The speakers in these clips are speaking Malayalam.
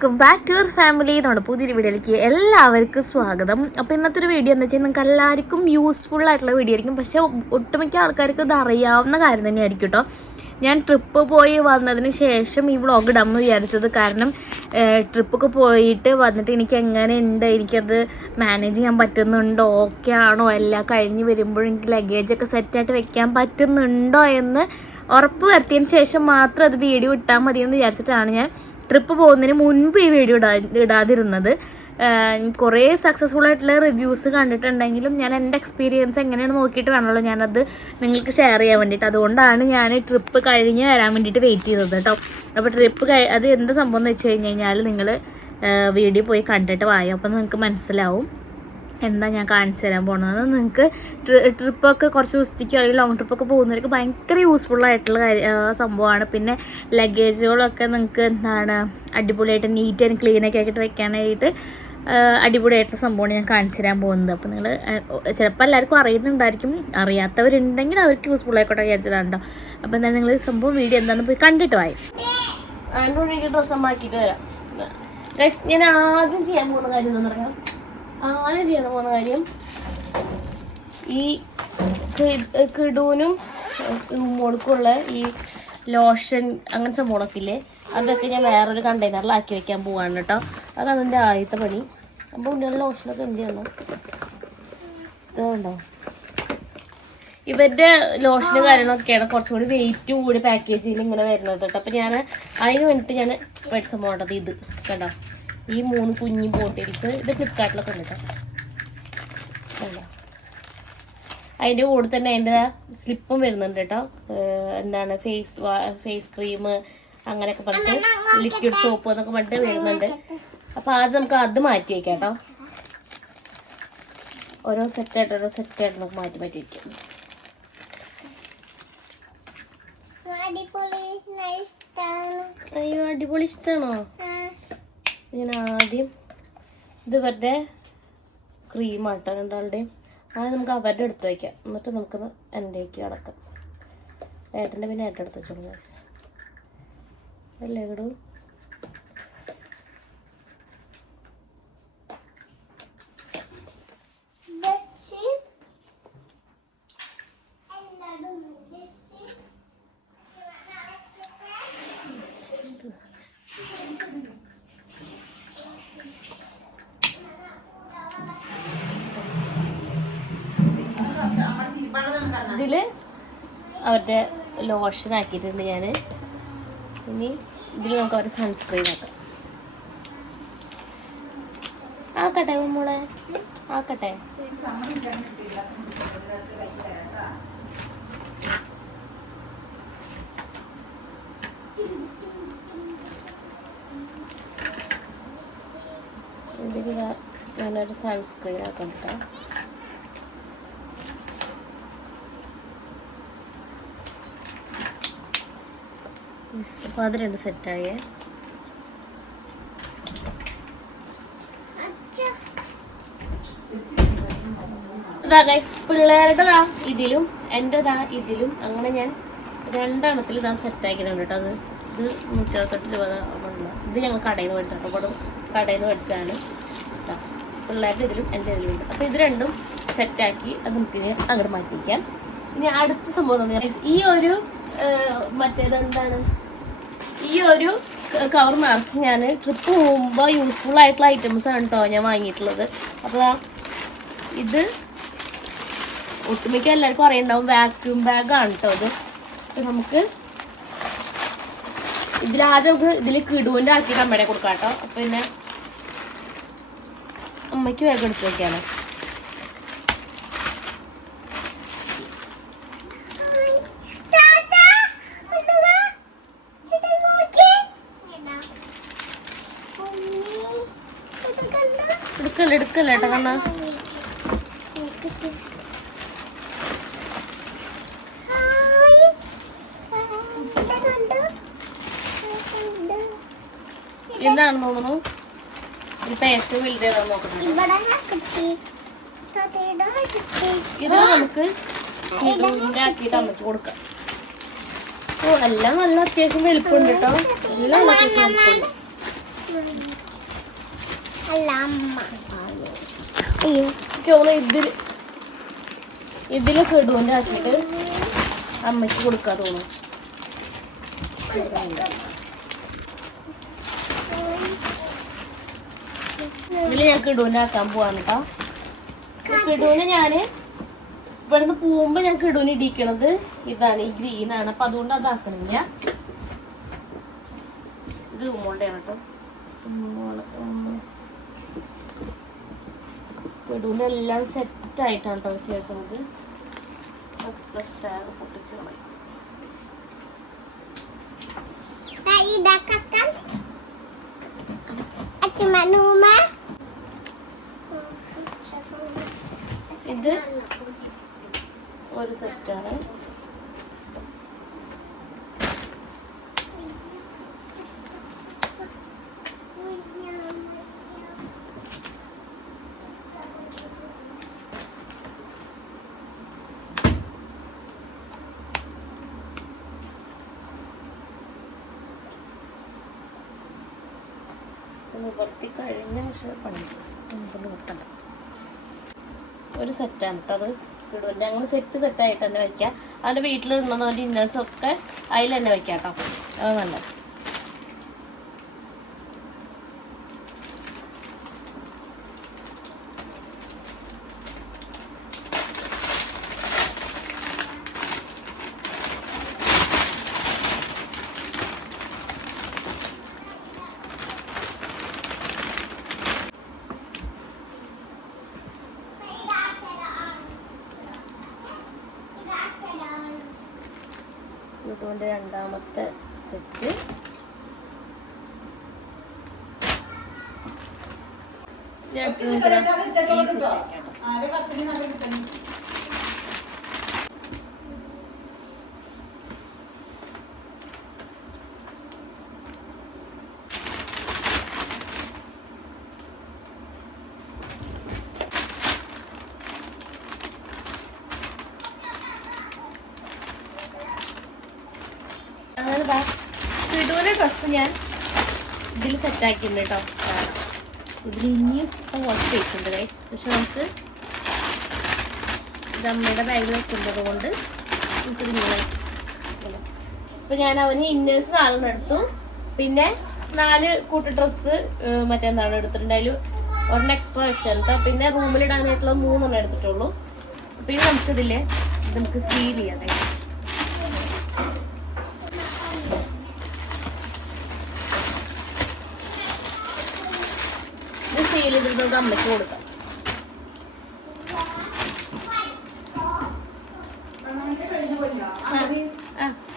Welcome back to our family. നമ്മുടെ പുതിയൊരു വീഡിയോയിലേക്ക് എല്ലാവർക്കും സ്വാഗതം. അപ്പോൾ ഇന്നത്തെ ഒരു വീഡിയോ എന്ന് വെച്ചാൽ നിങ്ങൾക്ക് എല്ലാവർക്കും യൂസ്ഫുൾ ആയിട്ടുള്ള വീഡിയോ ആയിരിക്കും. പക്ഷേ ഒട്ടുമിക്ക ആൾക്കാർക്ക് ഇത് അറിയാവുന്ന കാര്യം തന്നെയായിരിക്കും കേട്ടോ. ഞാൻ ട്രിപ്പ് പോയി വന്നതിന് ശേഷം ഈ വ്ളോഗ് ഇടാമെന്ന് വിചാരിച്ചത്. കാരണം ട്രിപ്പൊക്കെ പോയിട്ട് വന്നിട്ട് എനിക്ക് എങ്ങനെയുണ്ട്, എനിക്കത് മാനേജ് ചെയ്യാൻ പറ്റുന്നുണ്ടോ, ഓക്കെ ആണോ, എല്ലാം കഴിഞ്ഞ് വരുമ്പോഴും എനിക്ക് ലഗേജൊക്കെ സെറ്റായിട്ട് വെക്കാൻ പറ്റുന്നുണ്ടോ എന്ന് ഉറപ്പ് വരുത്തിയതിന് ശേഷം മാത്രം അത് വീഡിയോ ഇട്ടാൽ മതിയെന്ന് വിചാരിച്ചിട്ടാണ് ഞാൻ ട്രിപ്പ് പോകുന്നതിന് മുൻപ് ഈ വീഡിയോ ഇടാതിരുന്നത്. കുറേ സക്സസ്ഫുൾ ആയിട്ടുള്ള റിവ്യൂസ് കണ്ടിട്ടുണ്ടെങ്കിലും ഞാൻ എൻ്റെ എക്സ്പീരിയൻസ് എങ്ങനെയാണ് നോക്കിയിട്ട് വേണമല്ലോ ഞാനത് നിങ്ങൾക്ക് ഷെയർ ചെയ്യാൻ വേണ്ടിയിട്ട്. അതുകൊണ്ടാണ് ഞാൻ ട്രിപ്പ് കഴിഞ്ഞ് വരാൻ വേണ്ടിയിട്ട് വെയിറ്റ് ചെയ്തത് കേട്ടോ. അപ്പോൾ ട്രിപ്പ് അത് എന്ത് സംഭവം എന്ന് വെച്ച് കഴിഞ്ഞാൽ നിങ്ങൾ വീഡിയോ പോയി കണ്ടിട്ട് വായോ, അപ്പം നിങ്ങൾക്ക് മനസ്സിലാവും എന്താ ഞാൻ കാണിച്ചു തരാൻ പോകുന്നത്. നിങ്ങൾക്ക് ട്രിപ്പൊക്കെ കുറച്ച് ദിവസത്തേക്കോ അല്ലെങ്കിൽ ലോങ് ട്രിപ്പൊക്കെ പോകുന്നവർക്ക് ഭയങ്കര യൂസ്ഫുൾ ആയിട്ടുള്ള സംഭവമാണ്. പിന്നെ ലഗേജുകളൊക്കെ നിങ്ങൾക്ക് എന്താണ് അടിപൊളിയായിട്ട് നീറ്റ് ആൻഡ് ക്ലീനൊക്കെ ആക്കിയിട്ട് വെക്കാനായിട്ട് അടിപൊളിയായിട്ടുള്ള സംഭവമാണ് ഞാൻ കാണിച്ചു തരാൻ പോകുന്നത്. അപ്പോൾ നിങ്ങൾ ചിലപ്പോൾ എല്ലാവർക്കും അറിയുന്നുണ്ടായിരിക്കും, അറിയാത്തവരുണ്ടെങ്കിൽ അവർക്ക് യൂസ്ഫുൾ ആയിക്കോട്ടെ വിചാരിച്ചതാണ് കേട്ടോ. അപ്പോൾ എന്തായാലും നിങ്ങൾ സംഭവം വീഡിയോ എന്താണെന്ന് പോയി കണ്ടിട്ട് വായി. അതിൻ്റെ ഡ്രസ്സ് മാറ്റിയിട്ട് വരാം. ഞാൻ ആദ്യം ചെയ്യാൻ പോകുന്ന കാര്യം എന്താണെന്ന് പറയാം. ആദ്യം ചെയ്യാൻ പോകുന്ന കാര്യം ഈ കിടൂനും മോൾക്കുള്ള ഈ ലോഷൻ അങ്ങനത്തെ സംഭവമൊക്കെ ഇല്ലേ, അതൊക്കെ ഞാൻ വേറൊരു കണ്ടെയ്നറിലാക്കി വെക്കാൻ പോവാണ് കേട്ടോ. അതാണ് എൻ്റെ ആദ്യത്തെ പണി. അപ്പോൾ ഉണ്ണിയുള്ള ലോഷനൊക്കെ എന്ത് ചെയ്യണം ഇതുണ്ടോ, ഇവരുടെ ലോഷനും കാര്യങ്ങളൊക്കെയാണ് കുറച്ചും കൂടി വെയിറ്റ് കൂടി പാക്കേജിൽ ഇങ്ങനെ വരുന്നത് കേട്ടോ. അപ്പോൾ ഞാൻ അതിന് വേണ്ടിയിട്ട് ഞാൻ മേടിച്ച സംഭവം ഇത് കണ്ടോ, ഈ 3 കുഞ്ഞി ബോട്ടിൽസ്. ഇത് ഫ്ലിപ്കാർട്ടിലൊക്കെ ഉണ്ട് കേട്ടോ. അതിൻ്റെ കൂടെ തന്നെ അതിൻ്റെ സ്ലിപ്പും വരുന്നുണ്ട് കേട്ടോ. എന്താണ് ഫേസ് ക്രീം അങ്ങനെയൊക്കെ പറഞ്ഞിട്ട് ലിക്വിഡ് സോപ്പ് എന്നൊക്കെ പറഞ്ഞിട്ട് വരുന്നുണ്ട്. അപ്പോൾ ആദ്യം നമുക്ക് അത് മാറ്റി വയ്ക്കാം കേട്ടോ. ഓരോ സെറ്റായിട്ട് നമുക്ക് മാറ്റി വയ്ക്കാം. അയ്യോ അടിപൊളി ഇഷ്ടമാണോ? ഞാൻ ആദ്യം ഇത് ഇവരുടെ ക്രീമാട്ടോ രണ്ടാളുടെയും. ആദ്യം നമുക്ക് അവരുടെ എടുത്ത് വയ്ക്കാം, എന്നിട്ട് നമുക്കൊന്ന് എൻ്റെക്ക് കിടക്കാം. ഏട്ടൻ്റെ പിന്നെ ഏട്ടൻ എടുത്ത് വെച്ചോളൂ ഗൈസ്. അല്ലേ ഇടൂ. ഇതിൽ അവരുടെ ലോഷൻ ആക്കിയിട്ടുണ്ട് ഞാൻ. ഇനി ഇതിൽ നമുക്ക് അവരുടെ സൺസ്ക്രീൻ ആക്കാം. ആക്കട്ടെ മോളെ, ആക്കട്ടെ. ഇതിൽ ഞാനൊരു സൺസ്ക്രീൻ ആക്കാം കേട്ടോ. അപ്പോൾ അത് 2 സെറ്റായേ. ഇതാ ഗൈസ്, പിള്ളേരുടെതാ ഇതിലും എൻ്റെതാ ഇതിലും അങ്ങനെ ഞാൻ 2 എണ്ണത്തിൽ ഇതാ സെറ്റാക്കിയിട്ടുണ്ട് കേട്ടോ. അത് ഇത് 168 രൂപ ഉള്ള ഇത് ഞങ്ങൾ കടയിൽ നിന്ന് മേടിച്ചാട്ടോ. അപ്പോൾ കടയിൽ നിന്ന് മേടിച്ചതാണ്. പിള്ളേരുടെ ഇതിലും എൻ്റെ ഇതിലും ഉണ്ട്. അപ്പോൾ ഇത് 2ഉം സെറ്റാക്കി അത് നമുക്ക് അങ്ങോട്ട് മാറ്റി വയ്ക്കാം. ഇനി അടുത്ത സംഭവം തന്നെ ഈ ഒരു മറ്റേത് എന്താണ്, ഈ ഒരു കവർ നിറച്ച് ഞാൻ ട്രിപ്പ് പോകുമ്പോൾ യൂസ്ഫുൾ ആയിട്ടുള്ള ഐറ്റംസ് ആണ് കേട്ടോ ഞാൻ വാങ്ങിയിട്ടുള്ളത്. അപ്പോൾ ഇത് ഒട്ടുമിക്ക എല്ലാവർക്കും അറിയണ്ടാവും, വാക്യൂം ബാഗാണ് കേട്ടോ ഇത്. അപ്പോൾ നമുക്ക് ഇതിലാദ്യം നമുക്ക് ഇതിൽ കിടുവിൻ്റെ ആക്കിയിട്ട് അമ്മയുടെ കൊടുക്കാം കേട്ടോ. അപ്പോൾ പിന്നെ അമ്മയ്ക്ക് വേഗം എടുത്ത് വയ്ക്കാണ്. എടുക്കല്ലേ കേട്ടോ കണ്ണ. എന്താണെന്ന് തോന്നുന്നു ഇപ്പൊ ഏറ്റവും വലുതേതാന്ന് നോക്കുന്നത്. ഇത് നമുക്ക് ആക്കിയിട്ട് അമ്മയ്ക്ക് കൊടുക്കാം. ഓ എല്ലാം നല്ല അത്യാവശ്യം വലുപ്പമുണ്ട് കേട്ടോ. എല്ലാം അത്യാവശ്യം വലുപ്പമുണ്ട്. ഇതില് കിടുവിന്റെ ആക്കിയിട്ട് അമ്മയ്ക്ക് കൊടുക്കാൻ തോന്നും. ഇതില് ഞാൻ കിടുവിന്റെ ആക്കാൻ പോവാണ് കേട്ടോ. കിടുവിന് ഞാന് ഇവിടുന്ന് പോകുമ്പോ ഞാൻ കിടുവിന് ഇടിക്കണത് ഇതാണ്, ഈ ഗ്രീനാണ്. അപ്പൊ അതുകൊണ്ട് അതാക്കണില്ല. ഇത് ഉമ്മോളുടെ ആണ് കേട്ടോ. കിടുവിന് എല്ലാം സെറ്റായിട്ടാണ് കേട്ടോ ചേർക്കുന്നത്. സ്റ്റാർ പൊട്ടിച്ച് കളയും. ഇത് ഒരു സെറ്റാണ്. നിവർത്തി കഴിഞ്ഞ പണി നിർത്തണ്ട. ഒരു സെറ്റാണ് കേട്ടോ അത്. കിടുവിൻ്റെ അങ്ങനെ സെറ്റായിട്ട് തന്നെ വയ്ക്കാം. അതിൻ്റെ വീട്ടിലിടുന്ന ഡിന്നേഴ്സൊക്കെ അതിൽ തന്നെ വയ്ക്കാം കേട്ടോ. അത് നല്ലത്. യൂട്യൂബിൻ്റെ രണ്ടാമത്തെ സെറ്റ്. അങ്ങനെ കിടുവിൻ്റെ ഡ്രസ്സ് ഞാൻ ഇതിൽ സെറ്റാക്കിയിട്ടുണ്ട് കേട്ടോ. ഇതിൽ ഇനിയും കുറച്ച് സ്പേസ് ഉണ്ട് ഗൈസ്. പക്ഷെ നമുക്ക് ഇത് അമ്മയുടെ ബാഗിൽ വെക്കുന്നത് കൊണ്ട് നമുക്കിതിങ്ങനെ. അപ്പോൾ ഞാൻ അവന് ഇന്നേഴ്സ് 4 എടുത്തു. പിന്നെ 4 കൂട്ട് ഡ്രസ്സ് മറ്റെന്താണ് എടുത്തിട്ടുണ്ട്. അതിൽ ഒരെണ്ണം എക്സ്ട്രാ വെച്ചാൽ കേട്ടോ. പിന്നെ റൂമിലിടാനായിട്ടുള്ള 3 എടുത്തിട്ടുള്ളൂ. പിന്നെ നമുക്കിതില്ലേ നമുക്ക് സീൽ ചെയ്യാം ഗൈസ്. സീൽ ചെയ്തിട്ട് അമ്മയ്ക്ക് കൊടുക്കാം.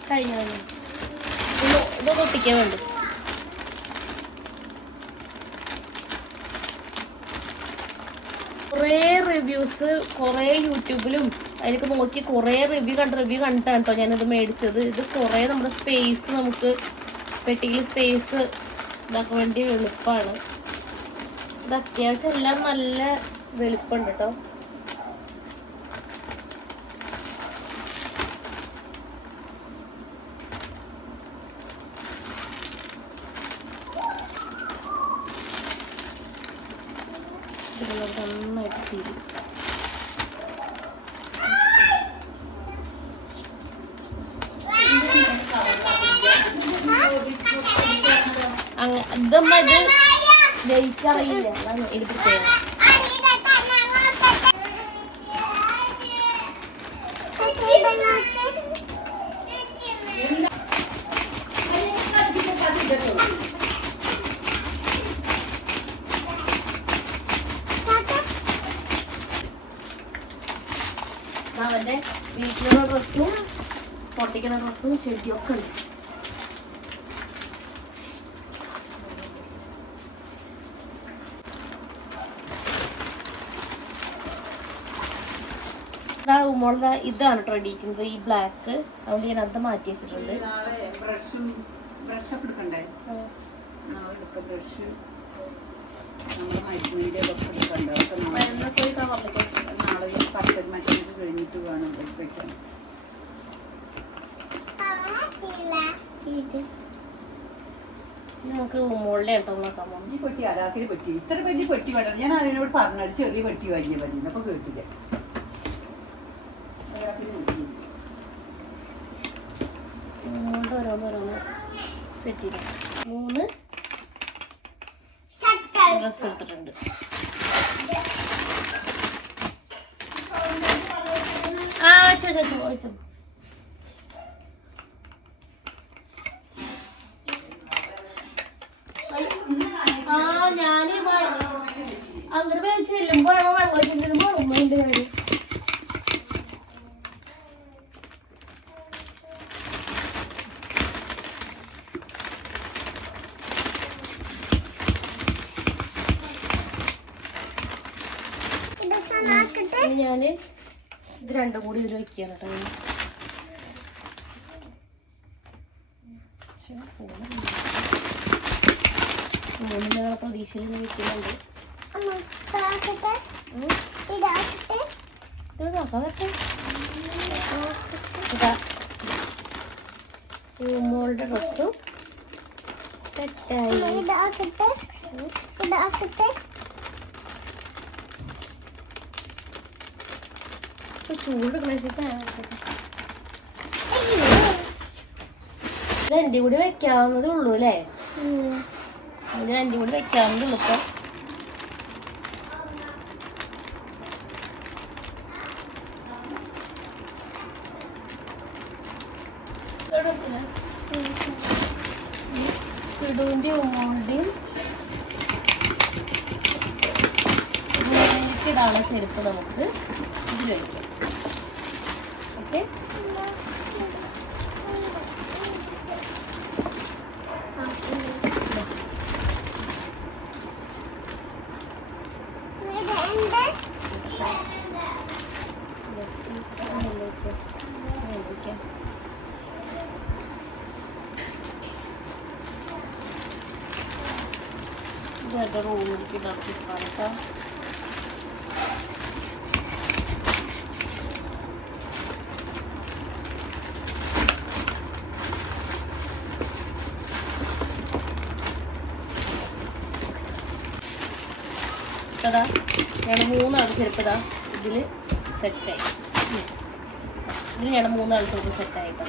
കഴിഞ്ഞു ഇത് ഒട്ടിക്കാൻ വേണ്ടി. കുറേ റിവ്യൂസ് കുറേ യൂട്യൂബിലും അതിനൊക്കെ നോക്കി കുറേ റിവ്യൂ കണ്ടിട്ടാണ് കേട്ടോ ഞാനിത് മേടിച്ചത്. ഇത് കുറേ നമ്മുടെ സ്പേസ്, നമുക്ക് പെട്ടിയിൽ സ്പേസ് ഇതാക്കാൻ വേണ്ടി എളുപ്പമാണ്. ഇത് അത്യാവശ്യം എല്ലാം നല്ല വെളുപ്പുണ്ട് കേട്ടോ. നന്നായിട്ട് സീരി ഇതമ്മ ഇത് ജയിക്കറിയില്ല എടുപ്പിച്ചേ. അവന്റെ വീട്ടിലുള്ള ഡ്രസ്സും പൊട്ടിക്കുന്ന ഡ്രസ്സും ചെടിയൊക്കെ ഉണ്ട്. ഉമ്മോള ഇതാണ് കേട്ടോ ഇടിക്കുന്നത്, ഈ ബ്ലാക്ക്. അതുകൊണ്ട് ഞാൻ അത് മാറ്റി വെച്ചിട്ടുണ്ട്. കഴിഞ്ഞിട്ട് വേണം വെക്കാൻ. നമുക്ക് മോളുടെ കേട്ടോ നോക്കാൻ പോകും. ഈ പെട്ടി അലാക്കിന് പെട്ടി ഇത്ര വലിയ പെട്ടി വേണം. ഞാൻ അതിനോട് പറഞ്ഞത് ചെറിയ പെട്ടി വാങ്ങിയ മതി. അപ്പൊ കേട്ടില്ല. മോളുടെ ഓരോന്നോരോന്ന് സെറ്റ് ചെയ്ത 3 ഡ്രസ് എടുത്തിട്ടുണ്ട്. ചോദിച്ചു ഞാന് അങ്ങോട്ട് മേടിച്ച് ചെല്ലുമ്പോഴാണ് വെള്ളം വെച്ചിട്ട് ഓർമ്മയുണ്ട് കാര്യം. ഞാന് ഇത് രണ്ടും കൂടി ഇതിൽ വെക്കുകയാണ് കേട്ടോ. മൂന്നിന് പ്രതീക്ഷയിൽ ഞാൻ വെക്കുന്നുണ്ട്. ഇത് നോക്കാം മോളുടെ ഡ്രസ്സും സെറ്റായി. ചൂട് രണ്ടും കൂടി വെക്കാവുന്നതേ ഉള്ളൂ അല്ലേ? ഇത് രണ്ടും കൂടി വെക്കാവുന്നതേ ഉള്ളൂ. ഇപ്പൊ ഇടുവിൻ്റെയും ഉമ്മോളുടെയും ഇടാനുള്ള ചെരുപ്പ് നമുക്ക് ഇതിൽ വയ്ക്കാം. ഓക്കെ, ഇതെൻ്റെ റൂമിലേക്ക് ഇടാൻ കേട്ടോ. ഞാൻ 3 ആൾ ചെരുപ്പതാ ഇതിൽ സെറ്റായി. ഇതിൽ ഞാൻ 3 ആൾ ചെരുപ്പ് സെറ്റായിട്ടോ.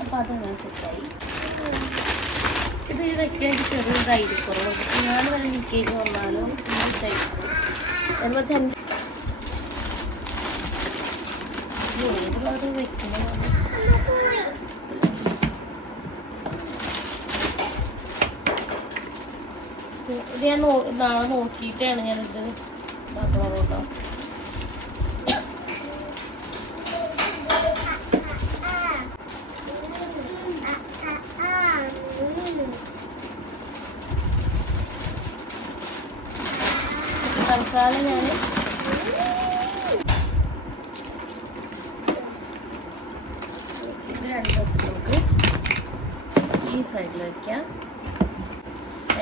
അപ്പം അതങ്ങനെ സെറ്റായി. ഇത് ഇതൊക്കെ എനിക്ക് ചെറുതായിരിക്കും. ഞാൻ വല്ല ലീക്കേജ് വന്നാലും ഇതായിരിക്കും. അതുപോലെ ചെണ്ട ഏതുള്ളത് വെക്കുന്നത് ഇത് ഞാൻ നാളെ നോക്കിയിട്ടാണ് ഞാനിത് ഇതാക്കുന്നത് കേട്ടോ. തൽക്കാലം ഞാൻ ഇത് 2 നമുക്ക് ഈ സൈഡിൽ വയ്ക്കാം.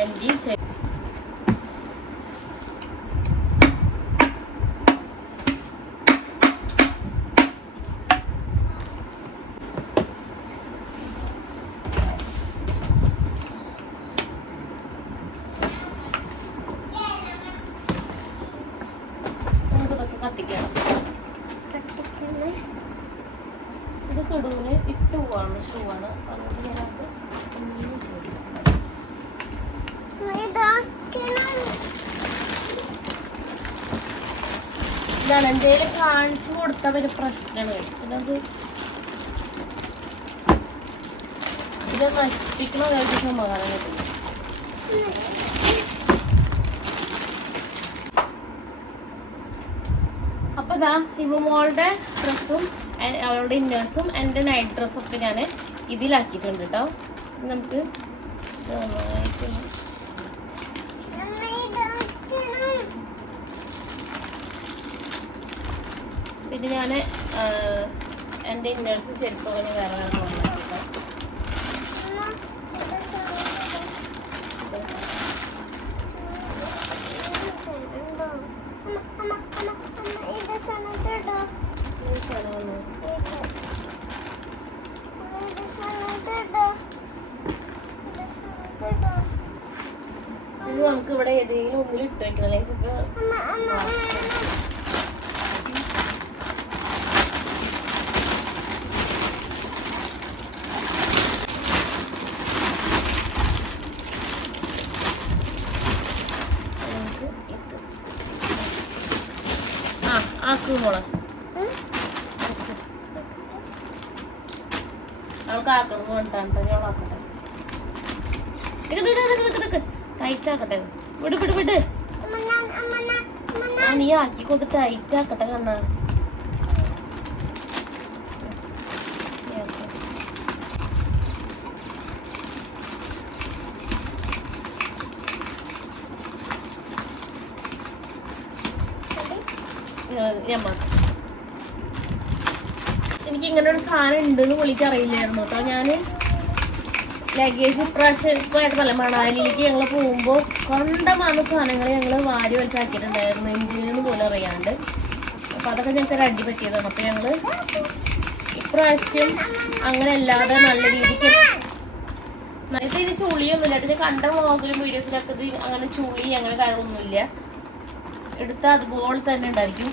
എൻ്റെ കത്തിക്കണം. ഇത് കെടുവിന് ഇട്ട് പോവാണ്, ഷൂ ആണ്. അതുകൊണ്ട് ഞാനത് ഒന്നും ചെയ്യില്ല. ഇതാണ് എന്തെങ്കിലും കാണിച്ചു കൊടുത്താൽ ഒരു പ്രശ്നമാണ്. പിന്നത് ഇത് നശിപ്പിക്കണ കാര്യം സമാധാനം കിട്ടും. അപ്പോൾ ഇതാ ഇവമോളുടെ ഡ്രസ്സും അവളുടെ ഇന്നേഴ്സും എൻ്റെ നൈറ്റ് ഡ്രസ്സൊക്കെ ഞാൻ ഇതിലാക്കിയിട്ടുണ്ട് കേട്ടോ. നമുക്ക് പിന്നെ ഞാൻ എൻ്റെ ഇന്നേഴ്സും ചെരുപ്പൊക്കെ ഞാൻ വേറെ വേറെ കൊണ്ടാക്കിട്ടോ. നമുക്ക് ഇവിടെ ഏതെങ്കിലും ഒന്നിൽ ഇട്ട് വെക്കണം. ആക്കുമോളെ അവൾക്ക് ആക്കണം കൊണ്ടാണ് ഞങ്ങളാക്കട്ടെ. ടൈറ്റ് ആക്കട്ടെ. വിട് വിട് വിട്. നീ ആക്കി കൊടുത്ത് ടൈറ്റ് ആക്കട്ടെ കണ്ണാ. എനിക്ക് ഇങ്ങനെ ഒരു സാധനം ഉണ്ടെന്ന് പുള്ളിക്ക് അറിയില്ലായിരുന്നു കേട്ടോ. ഞാൻ ലഗേജ് ഇപ്രാവശ്യം ഇപ്പോഴായിട്ടല്ല മണാലിയിലേക്ക് ഞങ്ങൾ പോകുമ്പോൾ കൊണ്ടമാകുന്ന സാധനങ്ങൾ ഞങ്ങൾ വാരി വലിച്ചാക്കിയിട്ടുണ്ടായിരുന്നു എന്തിനെന്ന് പോലും അറിയാണ്ട്. അപ്പം അതൊക്കെ ഞങ്ങൾക്ക് ഒരു അടി പറ്റിയതാണ്. അപ്പം ഞങ്ങൾ ഇപ്രാവശ്യം അങ്ങനെ അല്ലാതെ നല്ല രീതിക്ക് ഇത് ഇനി ചുളിയൊന്നുമില്ല. ഞാൻ കണ്ട വ്ളോഗിലും വീഡിയോസിലൊക്കെ ഇത് അങ്ങനെ ചുളി അങ്ങനെ കാര്യമൊന്നുമില്ല. എടുത്താൽ അതുപോലെ തന്നെ ഉണ്ടായിരിക്കും.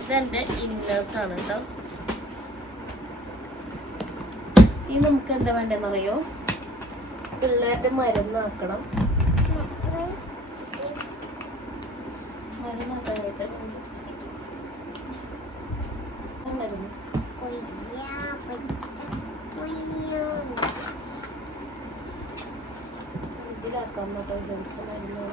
ഇതെന്റെ ഇന്നേഴ്സാണ് കേട്ടോ. ഈ നമുക്ക് എന്താ വേണ്ടെന്നറിയോ? പിള്ളേരുടെ മരുന്നാക്കണം. മരുന്നാക്കാനായിട്ട് മരുന്ന് ഇതിലാക്കാൻ മാത്രം ചെറുപ്പം മരുന്ന്.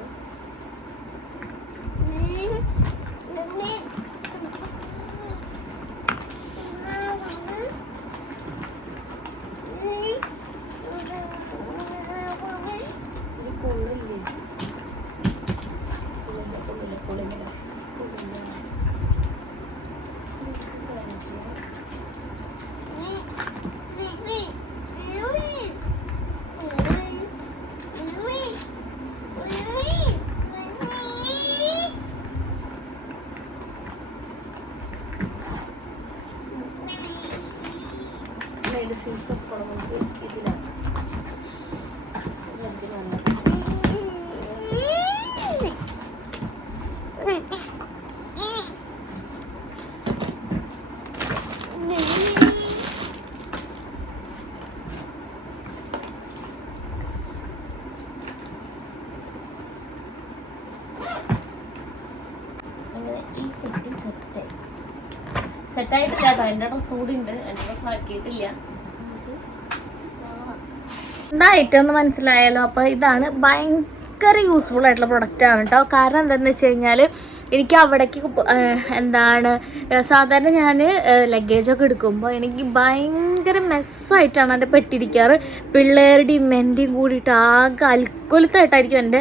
മെഡിസിൻസ് ഒക്കെ നമുക്ക് ഇതിലാക്കാം. അങ്ങനെ ഈ കുട്ടി സെറ്റായിട്ടില്ല കേട്ടോ. എൻ്റെ ഡ്രസ്സ് കൂടി ഉണ്ട്. എൻ്റെ ഡ്രസ്സ് ആക്കിയിട്ടില്ല. എന്താ ഐറ്റം എന്ന് മനസ്സിലായാലോ. അപ്പോൾ ഇതാണ് ഭയങ്കര യൂസ്ഫുൾ ആയിട്ടുള്ള പ്രൊഡക്റ്റാണ് കേട്ടോ. കാരണം എന്താണെന്ന് വെച്ച് കഴിഞ്ഞാൽ എനിക്ക് അവിടേക്ക് എന്താണ് സാധാരണ ഞാൻ ലഗേജൊക്കെ എടുക്കുമ്പോൾ എനിക്ക് ഭയങ്കര മെസ്സായിട്ടാണ് എൻ്റെ പെട്ടിരിക്കാറ്. പിള്ളേരുടെയും എൻ്റെയും കൂടിയിട്ട് ആകെ അൽക്കൊലത്തായിട്ടായിരിക്കും എൻ്റെ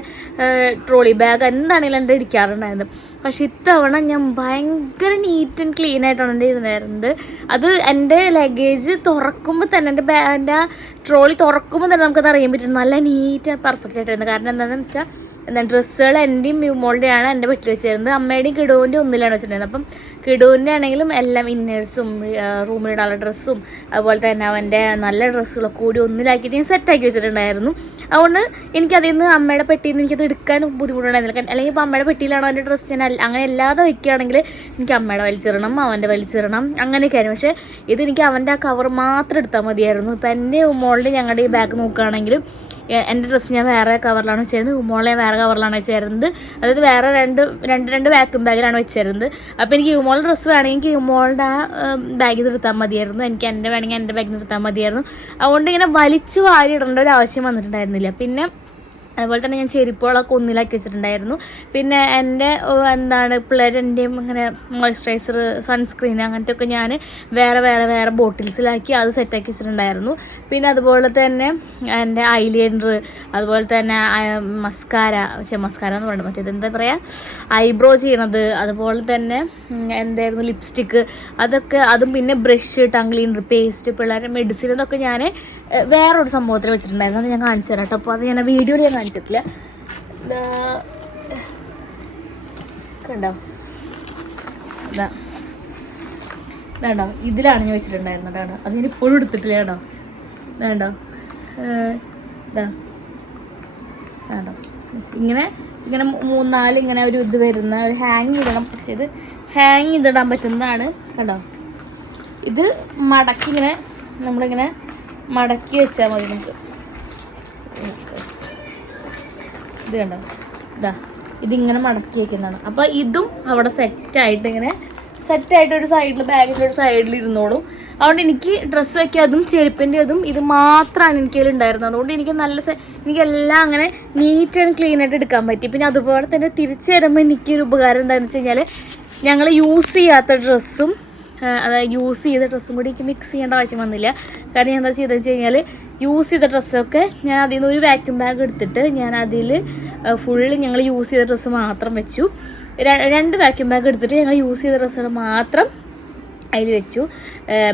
ട്രോളി ബാഗ് എന്താണെങ്കിലും എൻ്റെ ഇരിക്കാറുണ്ടായിരുന്നത്. പക്ഷെ ഇത്തവണ ഞാൻ ഭയങ്കര നീറ്റ് ആൻഡ് ക്ലീൻ ആയിട്ടാണ് എൻ്റെ ഇരുന്നായിരുന്നത്. അത് എൻ്റെ ലഗേജ് തുറക്കുമ്പോൾ തന്നെ എൻ്റെ ട്രോളി തുറക്കുമ്പോൾ തന്നെ നമുക്കത് അറിയാൻ പറ്റും. നല്ല നീറ്റ് ആൻഡ് പെർഫെക്റ്റ് ആയിട്ടായിരുന്നു. കാരണം എന്താണെന്ന് വെച്ചാൽ ഡ്രസ്സുകൾ എൻ്റെയും മ്യൂമോളുടെയാണ് എൻ്റെ വീട്ടിൽ വെച്ചിരുന്നത്. അമ്മയുടെയും കിടുവിൻ്റെ ഒന്നിലാണ് വെച്ചിട്ടുണ്ടായിരുന്നത്. അപ്പം കിടുവിൻ്റെ ആണെങ്കിലും എല്ലാം ഇന്നേഴ്സും റൂമിലിടാനുള്ള ഡ്രസ്സും അതുപോലെ തന്നെ അവൻ്റെ നല്ല ഡ്രസ്സുകളൊക്കെ കൂടി ഒന്നിലാക്കിയിട്ട് ഞാൻ സെറ്റാക്കി വെച്ചിട്ടുണ്ടായിരുന്നു. അതുകൊണ്ട് എനിക്കതിൽ നിന്ന് അമ്മയുടെ പെട്ടിയിൽ നിന്ന് എനിക്കത് എടുക്കാൻ ബുദ്ധിമുട്ടുണ്ടായിരുന്നില്ല. അല്ലെങ്കിൽ ഇപ്പോൾ അമ്മയുടെ പെട്ടിയിലാണോ അവൻ്റെ ഡ്രസ്സ് ഞാൻ അങ്ങനെ അല്ലാതെ വയ്ക്കുകയാണെങ്കിൽ എനിക്ക് അമ്മയുടെ വലിച്ചിടണം, അവൻ്റെ വലിച്ചിടണം, അങ്ങനെയൊക്കെ ആയിരുന്നു. പക്ഷേ ഇതെനിക്ക് അവൻ്റെ ആ കവർ മാത്രം എടുത്താൽ മതിയായിരുന്നു. ഇപ്പം എൻ്റെ മോളുടെ ഞങ്ങളുടെ ഈ ബാഗ് നോക്കുകയാണെങ്കിലും എൻ്റെ ഡ്രസ്സ് ഞാൻ വേറെ കവറിലാണ് വെച്ചിരുന്നത്, ഉമ്മോളെ വേറെ കവറിലാണ് വെച്ചിരുന്നത്. അതായത് വേറെ രണ്ട് വാക്യൂം ബാഗിലാണ് വെച്ചിരുന്നത്. അപ്പോൾ എനിക്ക് ഉമ്മോളുടെ ഡ്രസ്സ് വേണമെങ്കിൽ ഉമ്മോളുടെ ആ ബാഗിൽ നിർത്താൻ മതിയായിരുന്നു. എനിക്ക് എൻ്റെ വേണമെങ്കിൽ എൻ്റെ ബാഗിൽ നിർത്താൻ മതിയായിരുന്നു. അതുകൊണ്ട് ഇങ്ങനെ വലിച്ചു വാരി ഇടേണ്ട ഒരു ആവശ്യം വന്നിട്ടുണ്ടായിരുന്നില്ല. പിന്നെ അതുപോലെ തന്നെ ഞാൻ ചെരുപ്പുകളൊക്കെ ഒന്നിലാക്കി വെച്ചിട്ടുണ്ടായിരുന്നു. പിന്നെ എൻ്റെ പിള്ളേരെൻ്റെയും ഇങ്ങനെ മോയ്സ്ചറൈസർ, സൺസ്ക്രീൻ അങ്ങനത്തെ ഒക്കെ ഞാൻ വേറെ ബോട്ടിൽസിലാക്കി അത് സെറ്റാക്കി വെച്ചിട്ടുണ്ടായിരുന്നു. പിന്നെ അതുപോലെ തന്നെ എൻ്റെ ഐലൈനർ, അതുപോലെ തന്നെ മസ്കാര എന്ന് പറയുന്നത് മറ്റേത് എന്താ പറയുക, ഐബ്രോ ചെയ്യണത്, അതുപോലെ തന്നെ എന്തായിരുന്നു ലിപ്സ്റ്റിക്ക്, അതും പിന്നെ ബ്രഷ്, ടങ് ക്ലീനർ, പേസ്റ്റ്, പിള്ളേരുടെ മെഡിസിൻ, ഇതൊക്കെ ഞാൻ വേറൊരു സംഭവത്തിൽ വെച്ചിട്ടുണ്ടായിരുന്നു. അത് ഞാൻ കാണിച്ചു തരാം കേട്ടോ. അപ്പോൾ അത് ഞാൻ വീഡിയോയിൽ ഞാൻ കാണിച്ചിട്ടില്ല. കണ്ടോ, ഇതാണ്ടോ, ഇതിലാണ് ഞാൻ വെച്ചിട്ടുണ്ടായിരുന്നത് കേട്ടോ. അത് ഞാൻ ഇപ്പോഴും എടുത്തിട്ടില്ല കേട്ടോ. ഇതാണ്ടോ, വേണ്ടോ, ഇങ്ങനെ 3-4 ഇങ്ങനെ ഒരു ഇത് വരുന്ന ഒരു ഹാങ് ചെയ്തിടാൻ പറ്റിയത്, ഹാങ് ചെയ്തിടാൻ പറ്റുന്നതാണ് കണ്ടോ. ഇത് മടക്കി നമ്മളിങ്ങനെ മടക്കി വെച്ചാൽ മതി നമുക്ക്. ഇത് കണ്ടോ, ഇതിങ്ങനെ മടക്കി വയ്ക്കുന്നതാണ്. അപ്പോൾ ഇതും അവിടെ സെറ്റായിട്ട് ഒരു സൈഡിൽ, ബാഗിൻ്റെ ഒരു സൈഡിൽ ഇരുന്നോളും. അതുകൊണ്ട് എനിക്ക് ഡ്രസ്സ് വയ്ക്കാതും ചെരുപ്പിൻ്റെ അതും ഇത് മാത്രമാണ് എനിക്കതിൽ ഉണ്ടായിരുന്നത്. അതുകൊണ്ട് എനിക്ക് എനിക്കെല്ലാം അങ്ങനെ നീറ്റ് ആൻഡ് ക്ലീൻ ആയിട്ട് എടുക്കാൻ പറ്റി. പിന്നെ അതുപോലെ തന്നെ തിരിച്ചു വരുമ്പോൾ എനിക്കൊരു ഉപകാരം എന്താണെന്ന് വെച്ച് കഴിഞ്ഞാൽ, ഞങ്ങൾ യൂസ് ചെയ്യാത്ത ഡ്രസ്സും അതായത് യൂസ് ചെയ്ത ഡ്രസ്സും കൂടി എനിക്ക് മിക്സ് ചെയ്യേണ്ട ആവശ്യം വന്നില്ല. കാരണം ഞാൻ എന്താ ചെയ്തതെന്ന് വെച്ച് കഴിഞ്ഞാൽ, യൂസ് ചെയ്ത ഡ്രസ്സൊക്കെ ഞാൻ അതിൽ നിന്ന് ഒരു വാക്യൂം ബാഗ് എടുത്തിട്ട് ഞാൻ അതിൽ ഫുള്ള് ഞങ്ങൾ യൂസ് ചെയ്ത ഡ്രസ്സ് മാത്രം വെച്ചു. 2 വാക്യൂം ബാഗ് എടുത്തിട്ട് ഞങ്ങൾ യൂസ് ചെയ്ത ഡ്രസ്സുകൾ മാത്രം അതിൽ വെച്ചു.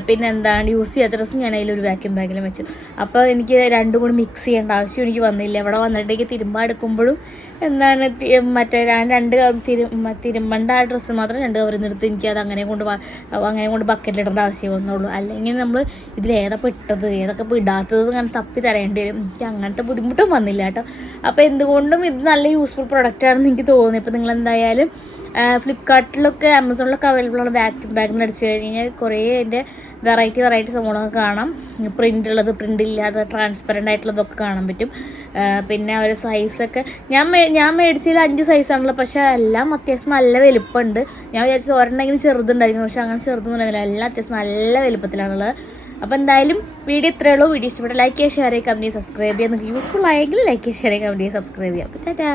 പിന്നെ യൂസ് ചെയ്യാത്ത ഡ്രസ്സ് ഞാൻ അതിലൊരു വാക്യൂം ബാഗിലും വെച്ചു. അപ്പോൾ എനിക്ക് രണ്ടും കൂടി മിക്സ് ചെയ്യേണ്ട ആവശ്യം എനിക്ക് വന്നില്ല. ഇവിടെ വന്നിട്ടേക്ക് തിരുമ്പെടുക്കുമ്പോഴും മറ്റേ 2 തിരുമ്പേണ്ട ആ ഡ്രസ്സ് മാത്രം 2 കവറിൽ നിന്നെടുത്ത് എനിക്കത് അങ്ങനെ കൊണ്ട് ബക്കറ്റിലിടേണ്ട ആവശ്യം വന്നുള്ളൂ. അല്ലെങ്കിൽ നമ്മൾ ഇതിലേതൊക്കെ ഇട്ടത് ഏതൊക്കെ ഇടാത്തത് അങ്ങനെ തപ്പി തരേണ്ടി വരും. എനിക്ക് അങ്ങനത്തെ ബുദ്ധിമുട്ടും വന്നില്ല കേട്ടോ. അപ്പോൾ എന്തുകൊണ്ടും ഇത് നല്ല യൂസ്ഫുൾ പ്രൊഡക്റ്റാണെന്ന് എനിക്ക് തോന്നി. ഇപ്പോൾ നിങ്ങളെന്തായാലും ഫ്ലിപ്കാർട്ടിലൊക്കെ ആമസോണിലൊക്കെ അവൈലബിൾ ആണ്. ബാഗിന് അടിച്ചു കഴിഞ്ഞാൽ കുറേ അതിൻ്റെ വെറൈറ്റി സംഭവങ്ങളൊക്കെ കാണാം. പ്രിൻ്റ് ഉള്ളത്, പ്രിൻ്റ് ഇല്ലാതെ, ട്രാൻസ്പെറൻ്റ് ആയിട്ടുള്ളതൊക്കെ കാണാൻ പറ്റും. പിന്നെ ഒരു സൈസൊക്കെ ഞാൻ മേടിച്ചതിൽ 5 സൈസാണല്ലോ. പക്ഷേ എല്ലാം അത്യാവശ്യം നല്ല വലുപ്പമുണ്ട്. ഞാൻ വിചാരിച്ചത് ഒരെണ്ണെങ്കിലും ചെറുതുണ്ടായിരിക്കും, പക്ഷേ അങ്ങനെ ചെറുതൊന്നും ഉണ്ടായിരുന്നില്ല. എല്ലാം അത്യാവശ്യം നല്ല വലുപ്പത്തിലാണുള്ളത്. അപ്പോൾ എന്തായാലും വീഡിയോ ഇത്രയേ ഉള്ളൂ. വീഡിയോ ഇഷ്ടപ്പെട്ട ലൈക്ക് ചെയ്യുക, ഷെയർ ചെയ്യുക, കമൻറ്റ് ചെയ്യുക, സബ്സ്ക്രൈബ് ചെയ്യുക. നിങ്ങൾക്ക് യൂസ്ഫുൾ ആയെങ്കിൽ ലൈക്ക് ചെയ്യുക, ഷെയർ ചെയ്യുക, കമൻറ്റ് ചെയ്യുക, സബ്സ്ക്രൈബ് ചെയ്യുക. അപ്പോൾ ടാറ്റാ.